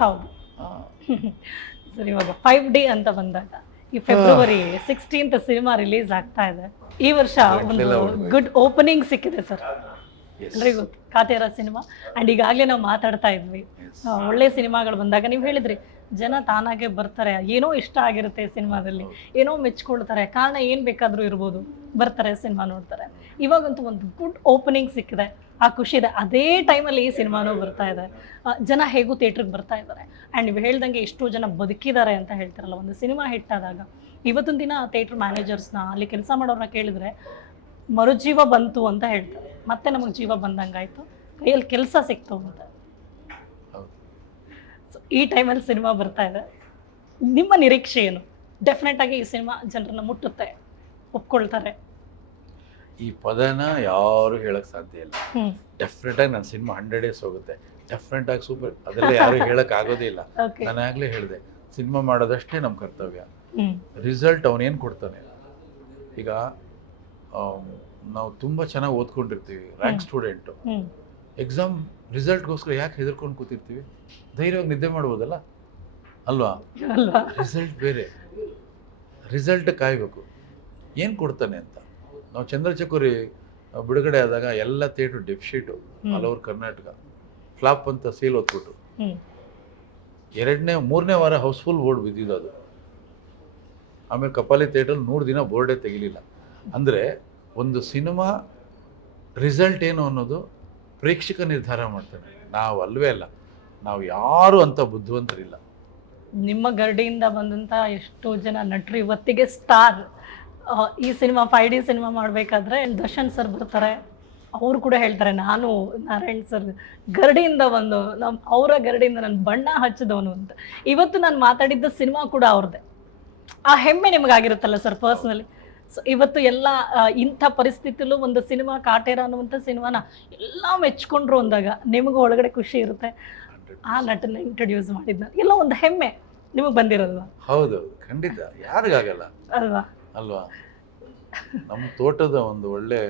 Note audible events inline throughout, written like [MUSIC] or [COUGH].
ಹೌದು. ಸರ್ ಇವಾಗ five D ಅಂತ ಬಂದಾಗ ಈ ಫೆಬ್ರವರಿ ಸಿಕ್ಸ್ಟೀನ್ತ್ ಸಿನಿಮಾ ರಿಲೀಸ್ ಆಗ್ತಾ ಇದೆ. ಈ ವರ್ಷ ಒಂದು ಗುಡ್ ಓಪನಿಂಗ್ ಸಿಕ್ಕಿದೆ ಸರ್. ಎಲ್ರಿಗೂ ಕಾತೇರ ಸಿನಿಮಾ. ಆ್ಯಂಡ್ ಈಗಾಗಲೇ ನಾವು ಮಾತಾಡ್ತಾ ಇದ್ವಿ. ಒಳ್ಳೆ ಸಿನಿಮಾಗಳು ಬಂದಾಗ ನೀವು ಹೇಳಿದ್ರಿ ಜನ ತಾನಾಗೆ ಬರ್ತಾರೆ. ಏನೋ ಇಷ್ಟ ಆಗಿರುತ್ತೆ ಸಿನಿಮಾದಲ್ಲಿ. ಏನೋ ಮೆಚ್ಕೊಳ್ತಾರೆ. ಕಾರಣ ಏನು ಬೇಕಾದರೂ ಇರ್ಬೋದು. ಬರ್ತಾರೆ ಸಿನಿಮಾ ನೋಡ್ತಾರೆ. ಇವಾಗಂತೂ ಒಂದು ಗುಡ್ ಓಪನಿಂಗ್ ಸಿಕ್ಕಿದೆ. ಆ ಖುಷಿ ಇದೆ. ಅದೇ ಟೈಮಲ್ಲಿ ಈ ಸಿನಿಮಾನೂ ಬರ್ತಾ ಇದೆ. ಜನ ಹೇಗೂ ಥಿಯೇಟ್ರಿಗೆ ಬರ್ತಾ ಇದ್ದಾರೆ. ಆ್ಯಂಡ್ ನೀವು ಹೇಳ್ದಂಗೆ ಎಷ್ಟೋ ಜನ ಬದುಕಿದ್ದಾರೆ ಅಂತ ಹೇಳ್ತಾರಲ್ಲ, ಒಂದು ಸಿನಿಮಾ ಹಿಟ್ ಆದಾಗ. ಇವತ್ತಿನ ದಿನ ಥಿಯೇಟ್ರ್ ಮ್ಯಾನೇಜರ್ಸ್ನ ಅಲ್ಲಿ ಕೆಲಸ ಮಾಡೋರನ್ನ ಕೇಳಿದ್ರೆ, ಮರುಜೀವ ಬಂತು ಅಂತ ಹೇಳ್ತಾರೆ. ಮತ್ತೆ ನಮಗೆ ಜೀವ ಬಂದಂಗಾಯ್ತು. ಕೈಯಲ್ಲಿ ಕೆಲಸ ಸಿಕ್ತು ಅಂತ ಈ ಟೈಮಲ್ಲಿ ಸಿನಿಮಾ ಬರ್ತಾ ಇದೆ. ನಿಮ್ಮ ನಿರೀಕ್ಷೆ ಏನು? ಡೆಫಿನೆಟ್ ಆಗಿ ಈ ಸಿನಿಮಾ ಜನರನ್ನ ಮುಟ್ಟುತ್ತೆ, ಒಪ್ಕೊಳ್ತಾರೆ. ಈ ಪದನ ಯಾರು ಹೇಳಕ್ ಸಾಧ್ಯ ಇಲ್ಲ. ಡೆಫಿನೆಟ್ ಆಗಿ ನನ್ನ ಸಿನಿಮಾ ಹಂಡ್ರೆಡ್ ಡೇಸ್ ಹೋಗುತ್ತೆ. ಡೆಫಿನೆಟ್ ಆಗಿ ಸೂಪರ್ ಅದೆಲ್ಲ ಯಾರು ಹೇಳಕ್ ಆಗೋದೇ ಇಲ್ಲ. [LAUGHS] ನಾನಾಗ್ಲೇ ಹೇಳಿದೆ. ಸಿನಿಮಾ ಮಾಡೋದಷ್ಟೇ ನಮ್ಮ ಕರ್ತವ್ಯ. ರಿಸಲ್ಟ್ ಅವನೇನು ಕೊಡ್ತಾನೆ? ಈಗ ನಾವು ತುಂಬ ಚೆನ್ನಾಗಿ ಓದ್ಕೊಂಡಿರ್ತೀವಿ ರ್ಯಾಂಕ್ ಸ್ಟೂಡೆಂಟು ಎಕ್ಸಾಮ್ ರಿಸಲ್ಟ್ಗೋಸ್ಕರ ಯಾಕೆ ಹೆದರ್ಕೊಂಡು ಕೂತಿರ್ತೀವಿ? ಧೈರ್ಯವಾಗಿ ನಿದ್ದೆ ಮಾಡ್ಬೋದಲ್ಲ? ಅಲ್ವಾ? ರಿಸಲ್ಟ್ ಬೇರೆ. ರಿಸಲ್ಟ್ ಕಾಯಬೇಕು. ಏನು ಕೊಡ್ತಾನೆ ಅಂತ? ನಾವು ಚಂದ್ರಚಕೋರಿ ಬಿಡುಗಡೆ ಆದಾಗ ಎಲ್ಲ theatre ಡೆಪ್ಶೀಟು. All over Karnataka. Flap ಅಂತ ಸೀಲ್ ಹೊತ್ಬಿಟ್ಟು ಎರಡನೇ ಮೂರನೇ ವಾರ ಹೌಸ್ಫುಲ್ ಬೋರ್ಡ್ ಬಿದ್ದಿದ್ದು ಅದು. ಆಮೇಲೆ ಕಪಾಲಿ ಥಿಯೇಟರ್ ನೂರು ದಿನ ಬೋರ್ಡೇ ತೆಗಿಲಿಲ್ಲ. ಅಂದರೆ ಒಂದು ಸಿನಿಮಾ ರಿಸಲ್ಟ್ ಏನು ಅನ್ನೋದು ಪ್ರೇಕ್ಷಕ ನಿರ್ಧಾರ ಮಾಡ್ತಾನೆ ನಾವು ಅಲ್ವೇ ಅಲ್ಲ. ನಾವು ಯಾರು ಅಂತ ಬುದ್ಧಿವಂತರಿಲ್ಲ. ನಿಮ್ಮ ಗರಡಿಯಿಂದ ಬಂದಂಥ ಎಷ್ಟೋ ಜನ ನಟರು ಇವತ್ತಿಗೆ ಸ್ಟಾರ್. ಈ ಸಿನಿಮಾ ಫೈವ್ ಡಿ ಸಿನಿಮಾ ಮಾಡಬೇಕಾದ್ರೆ ದರ್ಶನ್ ಸರ್ ಬರ್ತಾರೆ. ಅವರು ಕೂಡ ಹೇಳ್ತಾರೆ ನಾನು ನಾರಾಯಣ್ ಸರ್ ಗರಡಿಯಿಂದ ಬಂದು ನಮ್ಮ ಅವರ ಗರಡಿಯಿಂದ ನಾನು ಬಣ್ಣ ಹಚ್ಚಿದವನು ಅಂತ. ಇವತ್ತು ನಾನು ಮಾತಾಡಿದ್ದ ಸಿನಿಮಾ ಕೂಡ ಅವ್ರದ್ದೇ ಆ ಹೆಮ್ಮೆ ನಿಮಗಾಗಿರುತ್ತಲ್ಲ ಸರ್ ಪರ್ಸ್ನಲಿ ಸೊ ಇವತ್ತು ಎಲ್ಲ ಇಂಥ ಪರಿಸ್ಥಿತಿಲೂ ಒಂದು ಸಿನಿಮಾ ಕಾಟೇರ ಅನ್ನುವಂಥ ಸಿನಿಮಾನ ಎಲ್ಲ ಮೆಚ್ಕೊಂಡ್ರು ಅಂದಾಗ ನಿಮಗೂ ಒಳಗಡೆ ಖುಷಿ ಇರುತ್ತೆ. ಆ ನಟನ ಇಂಟ್ರೊಡ್ಯೂಸ್ ಮಾಡಿದ್ನ. ಎಲ್ಲ ಒಂದು ಹೆಮ್ಮೆ ನಿಮಗೆ ಬಂದಿರಲ್ವಾ ಹೌದು ಖಂಡಿತ. ಯಾರಿಗಾಗಲ್ಲ. ಅಲ್ವಾ? ಅಲ್ವಾ? ನಮ್ಮ ತೋಟದ ಒಂದು ಒಳ್ಳೆ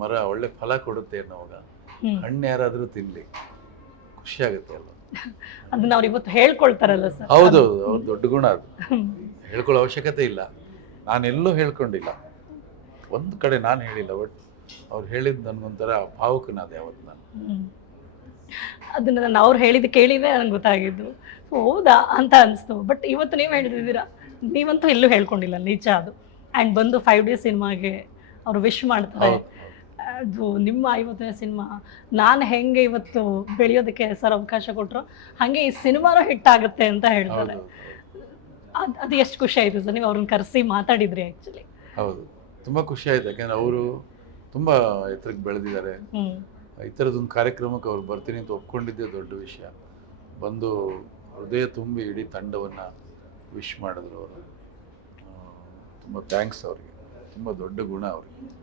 ಮರ ಒಳ್ಳೆ ಫಲ ಕೊಡುತ್ತೆ ಅನ್ನೋವಾಗ ಹಣ್ಣು ಯಾರಾದರೂ ತಿನ್ಲಿ ಖುಷಿ ಆಗುತ್ತೆ ಅಲ್ವಾ? ಅದನ್ನ ಅವ್ರು ಇವತ್ತು ಹೇಳ್ಕೊಳ್ತಾರಲ್ಲ ಸರ್. ಹೌದು ಅವ್ರ ದೊಡ್ಡ ಗುಣ ಅದು. ಹೇಳ್ಕೊಳ್ಳೋ ಅವಶ್ಯಕತೆ ಇಲ್ಲ. ನಾನೆಲ್ಲೂ ಹೇಳ್ಕೊಂಡಿಲ್ಲ. ಒಂದು ಕಡೆ ನಾನು ಹೇಳಿಲ್ಲ ಬಟ್ ಅವ್ರು ಹೇಳಿದ್ದು ನನಗೊಂಥರ ಭಾವುಕನಾದೆ ಯಾವತ್ತು ನಾನು. ಅದನ್ನ ನಾನು ಅವ್ರು ಹೇಳಿದ್ದು ಕೇಳಿದ್ರೆ ನನಗೆ ಗೊತ್ತಾಗಿದ್ದು. ಹೌದಾ ಅಂತ ಅನಿಸ್ತು. ಬಟ್ ಇವತ್ತು ನೀವು ಹೇಳ್ತಿದ್ದೀರಾ ನೀವಂತೂ ಎಲ್ಲೂ ಹೇಳ್ಕೊಂಡಿಲ್ಲ ನಿಜ ಅದು. ಆ್ಯಂಡ್ ಬಂದು ಫೈವ್ ಡೇ ಸಿನಿಮಾಗೆ ಅವರು ವಿಶ್ ಮಾಡ್ತಾರೆ. ಅದು ನಿಮ್ಮ ಐವತ್ತನೇ ಸಿನಿಮಾ. ನಾನು ಹೆಂಗೆ ಇವತ್ತು ಬೆಳೆಯೋದಕ್ಕೆ ಸರ್ ಅವಕಾಶ ಕೊಟ್ಟರು ಹಾಗೆ ಈ ಸಿನಿಮಾನೂ ಹಿಟ್ ಆಗುತ್ತೆ ಅಂತ ಹೇಳ್ತಾರೆ. ಅದು ಅದು ಎಷ್ಟು ಖುಷಿ ಆಯಿತು ಸರ್ ನೀವು ಅವ್ರನ್ನ ಕರೆಸಿ ಮಾತಾಡಿದ್ರಿ ಆ್ಯಕ್ಚುಲಿ ಹೌದು ತುಂಬ ಖುಷಿ ಆಯ್ತು. ಯಾಕೆಂದ್ರೆ ಅವರು ತುಂಬ ಎತ್ತರಕ್ಕೆ ಬೆಳೆದಿದ್ದಾರೆ. ಈ ಥರದೊಂದು ಕಾರ್ಯಕ್ರಮಕ್ಕೆ ಅವ್ರು ಬರ್ತೀನಿ ಅಂತ ಒಪ್ಕೊಂಡಿದ್ದೇ ದೊಡ್ಡ ವಿಷಯ. ಬಂದು ಹೃದಯ ತುಂಬಿ ಇಡೀ ತಂಡವನ್ನು ವಿಶ್ ಮಾಡಿದ್ರು ಅವರು. ತುಂಬ ಥ್ಯಾಂಕ್ಸ್ ಅವರಿಗೆ. ತುಂಬ ದೊಡ್ಡ ಗುಣ ಅವರಿಗೆ.